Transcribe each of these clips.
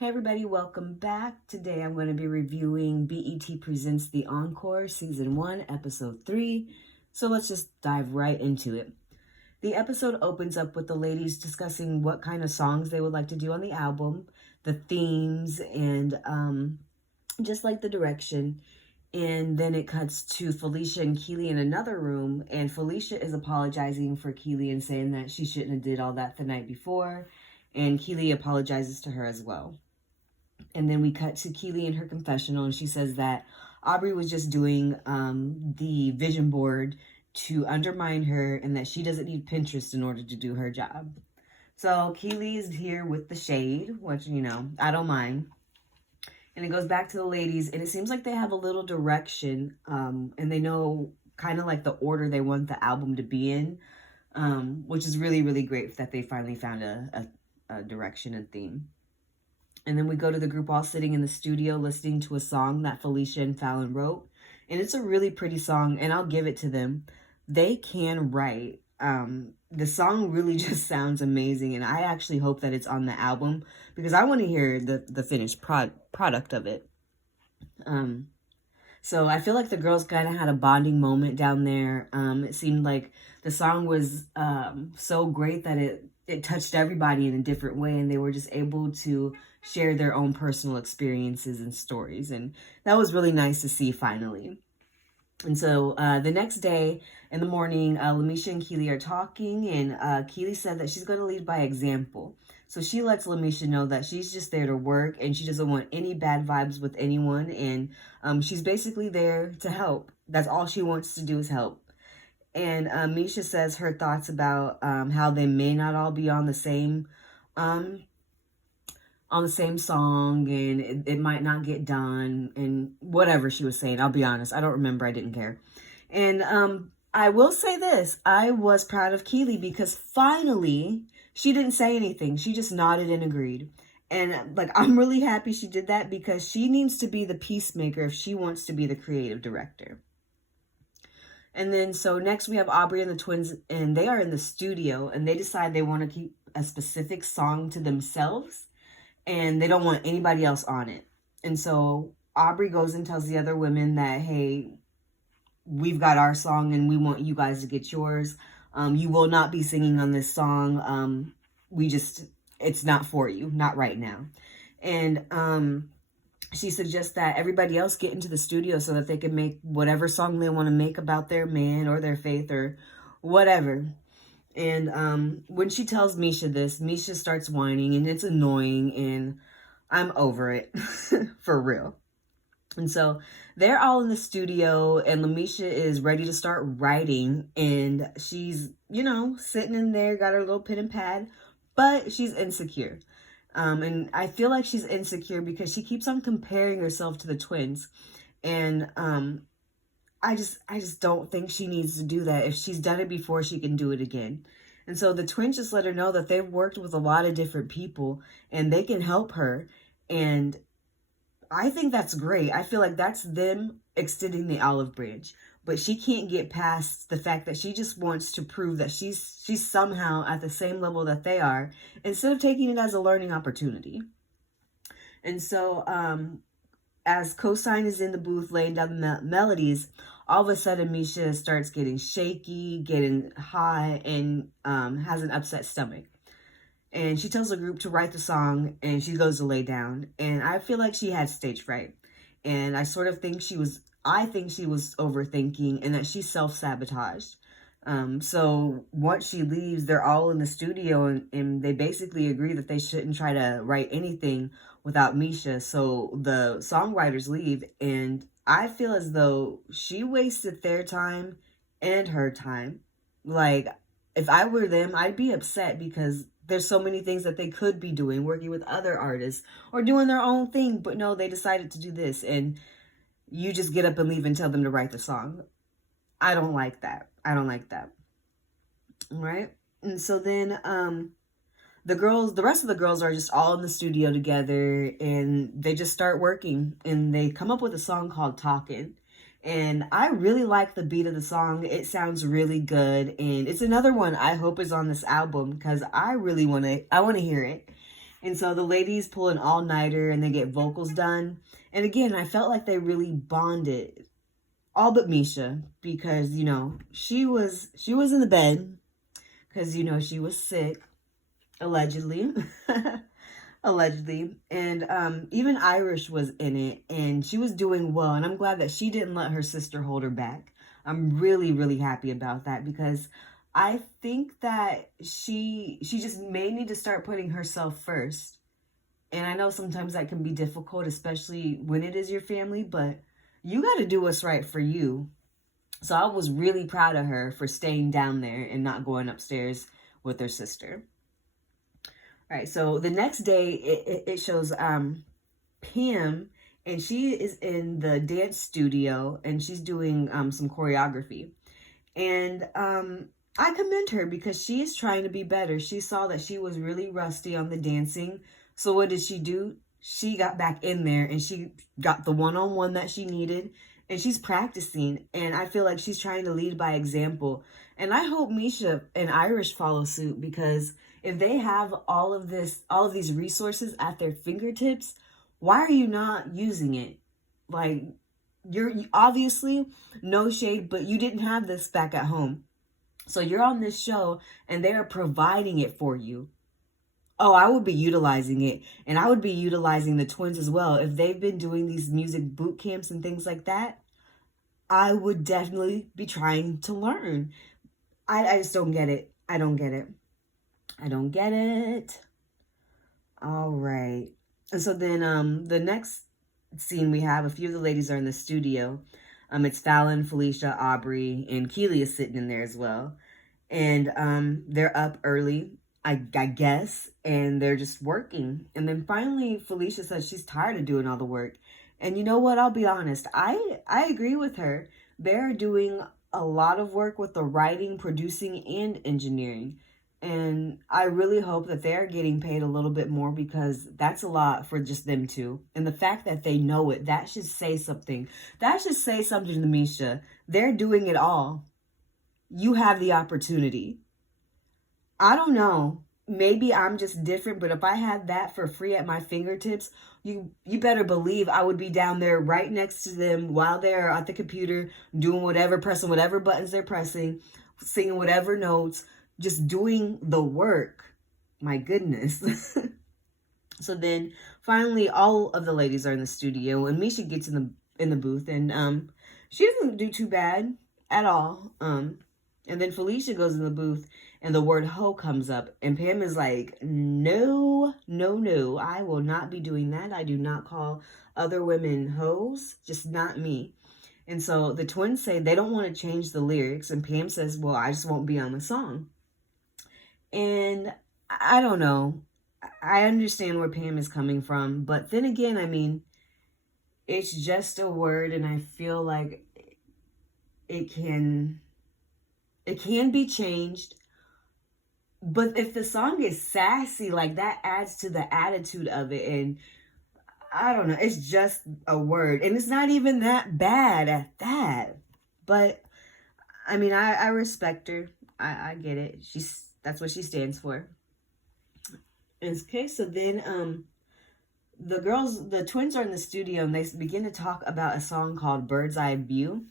Hey everybody, welcome back. Today I'm going to be reviewing BET Presents the Encore Season 1, Episode 3. So let's just dive right into it. The episode opens up with the ladies discussing what kind of songs they would like to do on the album, the themes, and just like the direction. And then it cuts to Felicia and Keely in another room, and Felicia is apologizing for Keely and saying that she shouldn't have did all that the night before, and Keely apologizes to her as well. And then we cut to Keely in her confessional, and she says that Aubrey was just doing the vision board to undermine her and that she doesn't need Pinterest in order to do her job. So Keely is here with the shade, which, I don't mind. And it goes back to the ladies, and it seems like they have a little direction, and they know kind of like the order they want the album to be in, which is really, really great that they finally found a direction and theme. And then we go to the group all sitting in the studio listening to a song that Felicia and Fallon wrote. And it's a really pretty song, and I'll give it to them. They can write. The song really just sounds amazing, and I actually hope that it's on the album because I want to hear the finished product of it. So I feel like the girls kind of had a bonding moment down there. It seemed like the song was so great that it touched everybody in a different way, and they were just able to share their own personal experiences and stories. And that was really nice to see finally. And so the next day in the morning, Lamisha and Keely are talking, and Keely said that she's going to lead by example. So she lets Lamisha know that she's just there to work and she doesn't want any bad vibes with anyone. And she's basically there to help. That's all she wants to do is help. And Misha says her thoughts about how they may not all be on the same song, and it might not get done, and whatever she was saying. I'll be honest, I don't remember. I didn't care. And I will say this: I was proud of Keely because finally she didn't say anything. She just nodded and agreed. And like, I'm really happy she did that because she needs to be the peacemaker if she wants to be the creative director. And then, so next we have Aubrey and the twins, and they are in the studio, and they decide they want to keep a specific song to themselves, and they don't want anybody else on it. And so Aubrey goes and tells the other women that, hey, we've got our song, and we want you guys to get yours. You will not be singing on this song. It's not for you, not right now. And she suggests that everybody else get into the studio so that they can make whatever song they want to make about their man or their faith or whatever. And when she tells Misha this, Misha starts whining, and it's annoying, and I'm over it, for real. And so they're all in the studio, and Lamisha is ready to start writing, and she's, sitting in there, got her little pen and pad, but she's insecure. And I feel like she's insecure because she keeps on comparing herself to the twins. And I just don't think she needs to do that. If she's done it before, she can do it again. And so the twins just let her know that they've worked with a lot of different people and they can help her. And I think that's great. I feel like that's them extending the olive branch. But she can't get past the fact that she just wants to prove that she's somehow at the same level that they are, instead of taking it as a learning opportunity. And so as Cosign is in the booth laying down the melodies, all of a sudden Misha starts getting shaky, getting hot, and has an upset stomach. And she tells the group to write the song, and she goes to lay down. And I feel like she had stage fright. And I think she was overthinking, and that she self-sabotaged. So once she leaves, they're all in the studio, and they basically agree that they shouldn't try to write anything without Misha. So the songwriters leave, and I feel as though she wasted their time and her time. Like, if I were them, I'd be upset because there's so many things that they could be doing, working with other artists or doing their own thing. But no, they decided to do this, and you just get up and leave and tell them to write the song. I don't like that. All right. And so then the rest of the girls are just all in the studio together, and they just start working, and they come up with a song called Talkin'. And I really like the beat of the song. It sounds really good, and it's another one I hope is on this album because I want to hear it. And so the ladies pull an all-nighter and they get vocals done. And again, I felt like they really bonded. All but Misha, because, you know, she was in the bed because, you know, she was sick, allegedly. Allegedly. And even Irish was in it, and she was doing well. And I'm glad that she didn't let her sister hold her back. I'm really, really happy about that, because I think that she just may need to start putting herself first. And I know sometimes that can be difficult, especially when it is your family, but you got to do what's right for you. So I was really proud of her for staying down there and not going upstairs with her sister. All right, so the next day it shows Pam, and she is in the dance studio and she's doing some choreography. And I commend her because she is trying to be better. She saw that she was really rusty on the dancing. So what did she do? She got back in there and she got the one-on-one that she needed, and she's practicing. And I feel like she's trying to lead by example. And I hope Misha and Irish follow suit, because if they have all of these resources at their fingertips, why are you not using it? Like, you're obviously, no shade, but you didn't have this back at home. So you're on this show and they are providing it for you. Oh, I would be utilizing it. And I would be utilizing the twins as well. If they've been doing these music boot camps and things like that, I would definitely be trying to learn. I just don't get it. I don't get it. I don't get it. All right. And so then the next scene we have, a few of the ladies are in the studio. It's Fallon, Felicia, Aubrey, and Keely is sitting in there as well. And they're up early, I guess, and they're just working. And then finally, Felicia says she's tired of doing all the work. And you know what? I'll be honest. I agree with her. They're doing a lot of work with the writing, producing, and engineering. And I really hope that they're getting paid a little bit more, because that's a lot for just them two. And the fact that they know it, that should say something. That should say something to Misha. They're doing it all. You have the opportunity. I don't know. Maybe I'm just different, but if I had that for free at my fingertips, you better believe I would be down there right next to them while they're at the computer doing whatever, pressing whatever buttons they're pressing, singing whatever notes, just doing the work. My goodness. So then finally all of the ladies are in the studio and Misha gets in the booth, and she doesn't do too bad at all. And then Felicia goes in the booth and the word hoe comes up, and Pam is like, no, I will not be doing that. I do not call other women hoes, just not me. And so the twins say they don't want to change the lyrics, and Pam says, well, I just won't be on the song. And I don't know. I understand where Pam is coming from, but then again, I mean, it's just a word, and I feel like it can be changed. But if the song is sassy, like, that adds to the attitude of it. And I don't know, it's just a word, and it's not even that bad at that. But I mean, I respect her. I get it. That's what she stands for. Okay, so then the twins are in the studio and they begin to talk about a song called Bird's Eye View.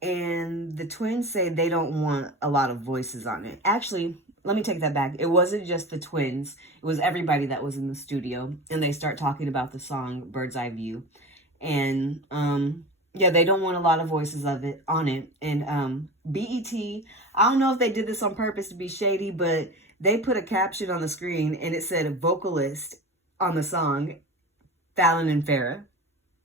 And the twins say they don't want a lot of voices on it. Actually, let me take that back. It wasn't just the twins. It was everybody that was in the studio. And they start talking about the song Bird's Eye View. And yeah, they don't want a lot of voices of it on it. And BET, I don't know if they did this on purpose to be shady, but they put a caption on the screen and it said vocalist on the song, Fallon and Farrah.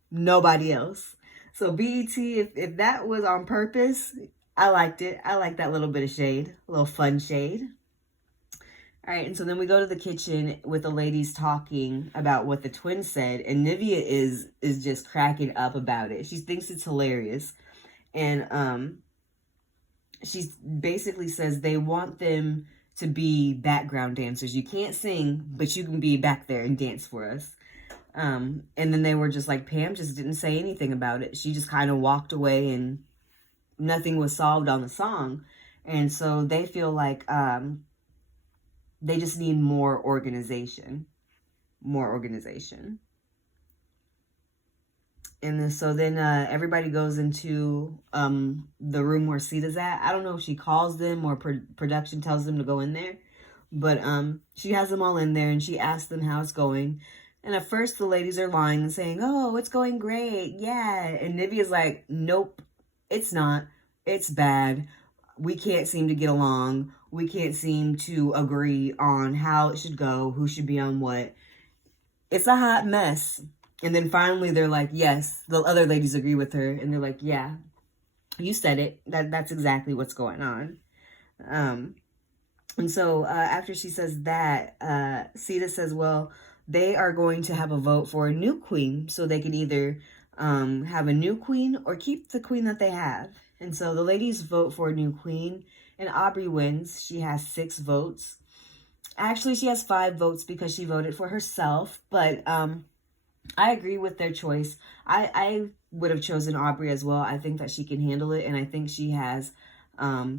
Nobody else. So BET, if that was on purpose, I liked it. I like that little bit of shade, a little fun shade. All right, and so then we go to the kitchen with the ladies talking about what the twins said, and Nivea is just cracking up about it. She thinks it's hilarious, and she basically says they want them to be background dancers. You can't sing, but you can be back there and dance for us. And then they were just like, Pam just didn't say anything about it. She just kind of walked away and nothing was solved on the song. And so they feel like they just need more organization. more organization. And then, so then everybody goes into the room where Sita's at. I don't know if she calls them or production tells them to go in there. But she has them all in there and she asks them how it's going. And at first the ladies are lying and saying, oh, it's going great. Yeah. And Nivea's like, nope, it's not. It's bad. We can't seem to get along. We can't seem to agree on how it should go, who should be on what. It's a hot mess. And then finally they're like, yes, the other ladies agree with her. And they're like, yeah, you said it. That's exactly what's going on. And so after she says that, Sita says, well, they are going to have a vote for a new queen. So they can either have a new queen or keep the queen that they have. And so the ladies vote for a new queen. And Aubrey wins. She has 6 votes. Actually, she has 5 votes because she voted for herself. But I agree with their choice. I would have chosen Aubrey as well. I think that she can handle it. And I think she has...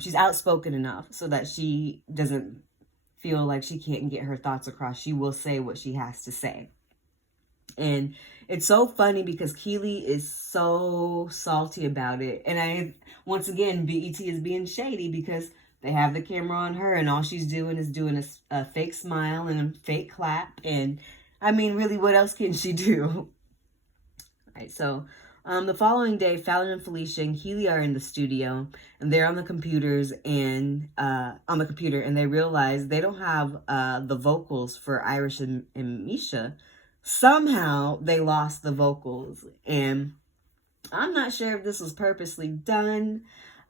she's outspoken enough so that she doesn't feel like she can't get her thoughts across. She will say what she has to say. And it's so funny because Keely is so salty about it. And once again, BET is being shady because they have the camera on her and all she's doing is doing a fake smile and a fake clap. And I mean, really, what else can she do? All right, so... the following day, Fallon and Felicia and Keely are in the studio, and they're on the computers and they realize they don't have the vocals for Irish and Misha. Somehow they lost the vocals, and I'm not sure if this was purposely done.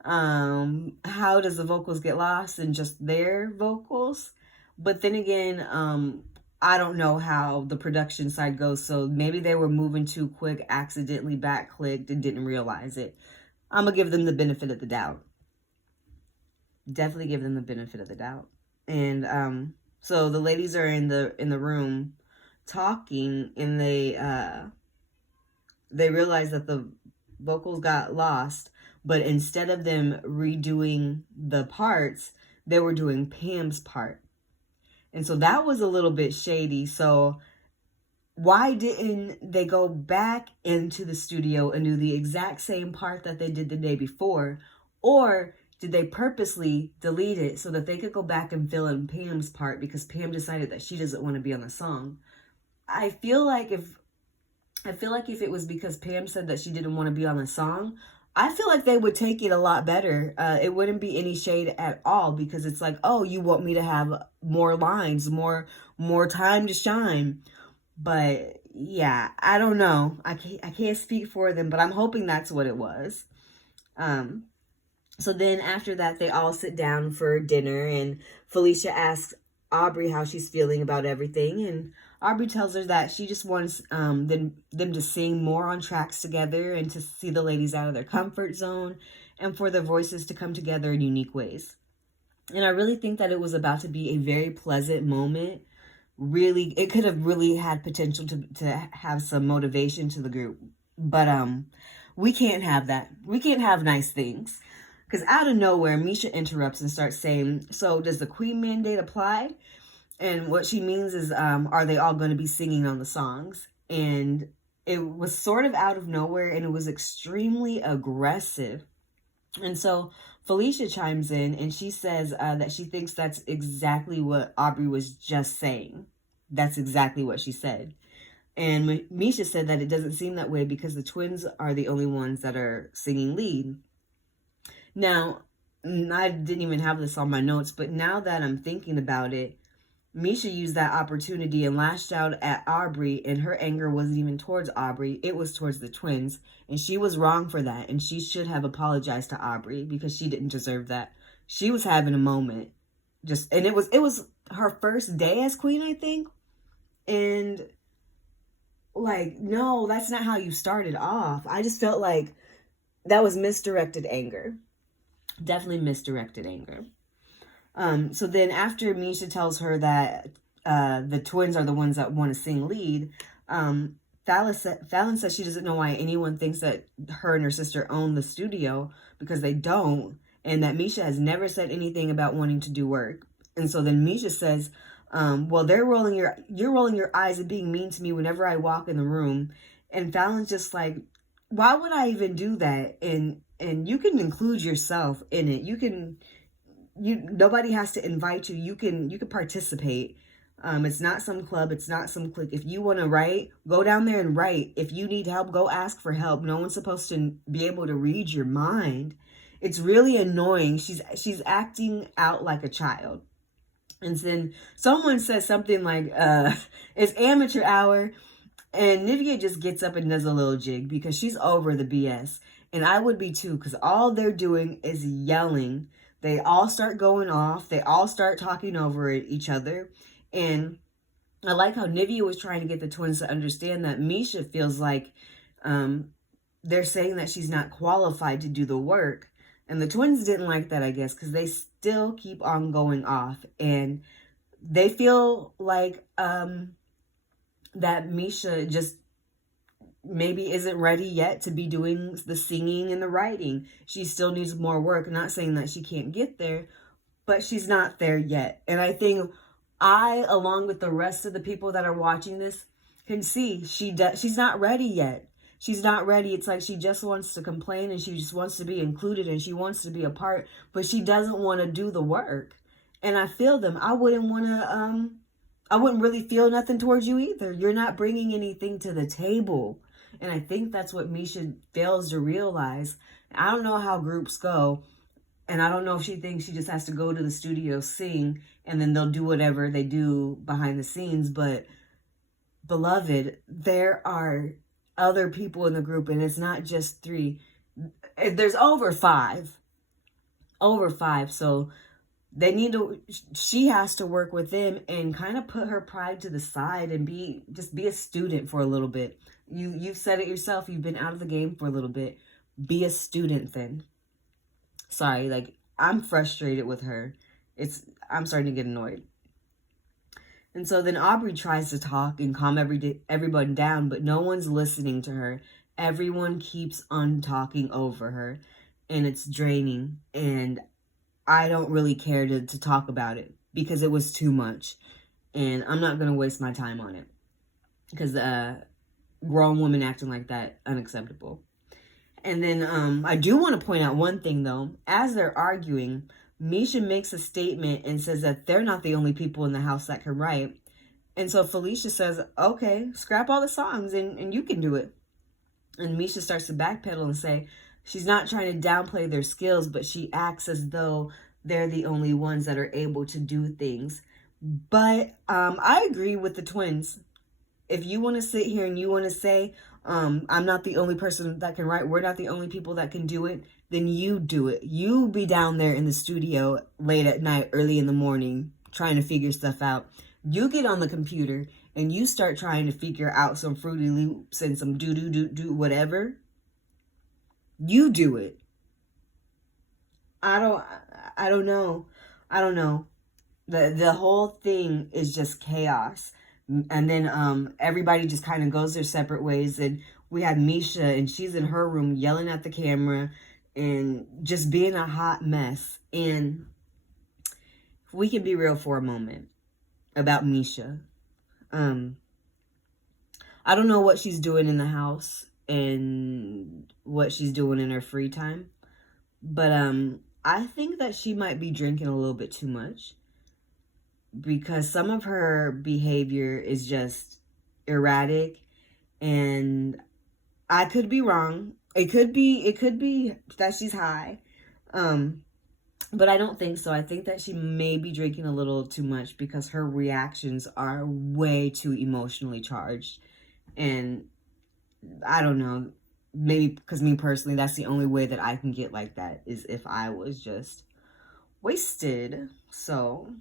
How does the vocals get lost in just their vocals? But then again, I don't know how the production side goes, so maybe they were moving too quick, accidentally back-clicked, and didn't realize it. I'm going to give them the benefit of the doubt. Definitely give them the benefit of the doubt. And so the ladies are in the room talking, and they realize that the vocals got lost, but instead of them redoing the parts, they were doing Pam's part. And so that was a little bit shady. So why didn't they go back into the studio and do the exact same part that they did the day before? Or did they purposely delete it so that they could go back and fill in Pam's part because Pam decided that she doesn't want to be on the song? I feel like if it was because Pam said that she didn't want to be on the song, I feel like they would take it a lot better. It wouldn't be any shade at all because it's like, oh, you want me to have more lines, more time to shine. But yeah, I don't know. I can't speak for them, but I'm hoping that's what it was. So then after that, they all sit down for dinner and Felicia asks Aubrey how she's feeling about everything. And Aubrey tells her that she just wants them to sing more on tracks together and to see the ladies out of their comfort zone and for their voices to come together in unique ways. And I really think that it was about to be a very pleasant moment. Really, it could have really had potential to have some motivation to the group. But we can't have that. We can't have nice things. Because out of nowhere, Misha interrupts and starts saying, so does the Queen mandate apply? And what she means is, are they all going to be singing on the songs? And it was sort of out of nowhere, and it was extremely aggressive. And so Felicia chimes in, and she says that she thinks that's exactly what Aubrey was just saying. That's exactly what she said. And Misha said that it doesn't seem that way because the twins are the only ones that are singing lead. Now, I didn't even have this on my notes, but now that I'm thinking about it, Misha used that opportunity and lashed out at Aubrey, and her anger wasn't even towards Aubrey. It was towards the twins, and she was wrong for that, and she should have apologized to Aubrey because she didn't deserve that. She was having a moment. And it was her first day as queen, I think. And like, no, that's not how you started off. I just felt like that was misdirected anger. Definitely misdirected anger. So then after Misha tells her that the twins are the ones that want to sing lead, Fallon says she doesn't know why anyone thinks that her and her sister own the studio because they don't, and that Misha has never said anything about wanting to do work. And so then Misha says Well, you're rolling your eyes and being mean to me whenever I walk in the room. And Fallon's just like, why would I even do that? And you can include yourself in it. Nobody has to invite you. You can participate. It's not some club. It's not some clique. If you want to write, go down there and write. If you need help, go ask for help. No one's supposed to be able to read your mind. It's really annoying. She's acting out like a child. And then someone says something like, it's amateur hour. And Nivea just gets up and does a little jig because she's over the BS. And I would be too, because all they're doing is yelling. They all start going off. They all start talking over each other. And I like how Nivea was trying to get the twins to understand that Misha feels like they're saying that she's not qualified to do the work. And the twins didn't like that, I guess, because they still keep on going off. And they feel like that Misha just maybe isn't ready yet to be doing the singing and the writing. She still needs more work. Not saying that she can't get there, but she's not there yet. And I think along with the rest of the people that are watching this, can see she's not ready yet. She's not ready. It's like she just wants to complain and she just wants to be included and she wants to be a part, but she doesn't want to do the work. And I feel them. I wouldn't really feel nothing towards you either. You're not bringing anything to the table. And I think that's what Misha fails to realize. I don't know how groups go. And I don't know if she thinks she just has to go to the studio, sing, and then they'll do whatever they do behind the scenes. But, beloved, there are other people in the group, and it's not just 3. There's over 5. So she has to work with them and kind of put her pride to the side and be a student for a little bit. You've said it yourself. You've been out of the game for a little bit. Be a student then. Sorry, like, I'm frustrated with her. I'm starting to get annoyed. And so then Aubrey tries to talk and calm everybody down, but no one's listening to her. Everyone keeps on talking over her, and it's draining. And I don't really care to talk about it because it was too much. And I'm not going to waste my time on it because grown woman acting like that, unacceptable. And then I do want to point out one thing, though. As they're arguing, Misha makes a statement and says that they're not the only people in the house that can write. And so Felicia says, okay, scrap all the songs and you can do it. And Misha starts to backpedal and say she's not trying to downplay their skills, but she acts as though they're the only ones that are able to do things. But I agree with the twins. If you want to sit here and you want to say, I'm not the only person that can write, we're not the only people that can do it, then you do it. You be down there in the studio late at night, early in the morning, trying to figure stuff out. You get on the computer and you start trying to figure out some Fruity Loops and some do whatever. You do it. I don't know. The whole thing is just chaos. And then everybody just kind of goes their separate ways. And we have Misha, and she's in her room yelling at the camera and just being a hot mess. And we can be real for a moment about Misha. I don't know what she's doing in the house and what she's doing in her free time. But I think that she might be drinking a little bit too much, because some of her behavior is just erratic, and I could be wrong. It could be that she's high. But I don't think so. I think that she may be drinking a little too much because her reactions are way too emotionally charged. And I don't know, maybe because me personally, that's the only way that I can get like that is if I was just wasted. So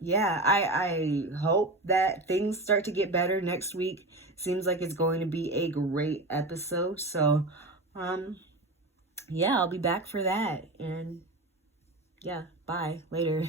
yeah, I hope that things start to get better next week. Seems like it's going to be a great episode. So yeah, I'll be back for that. And yeah, bye later.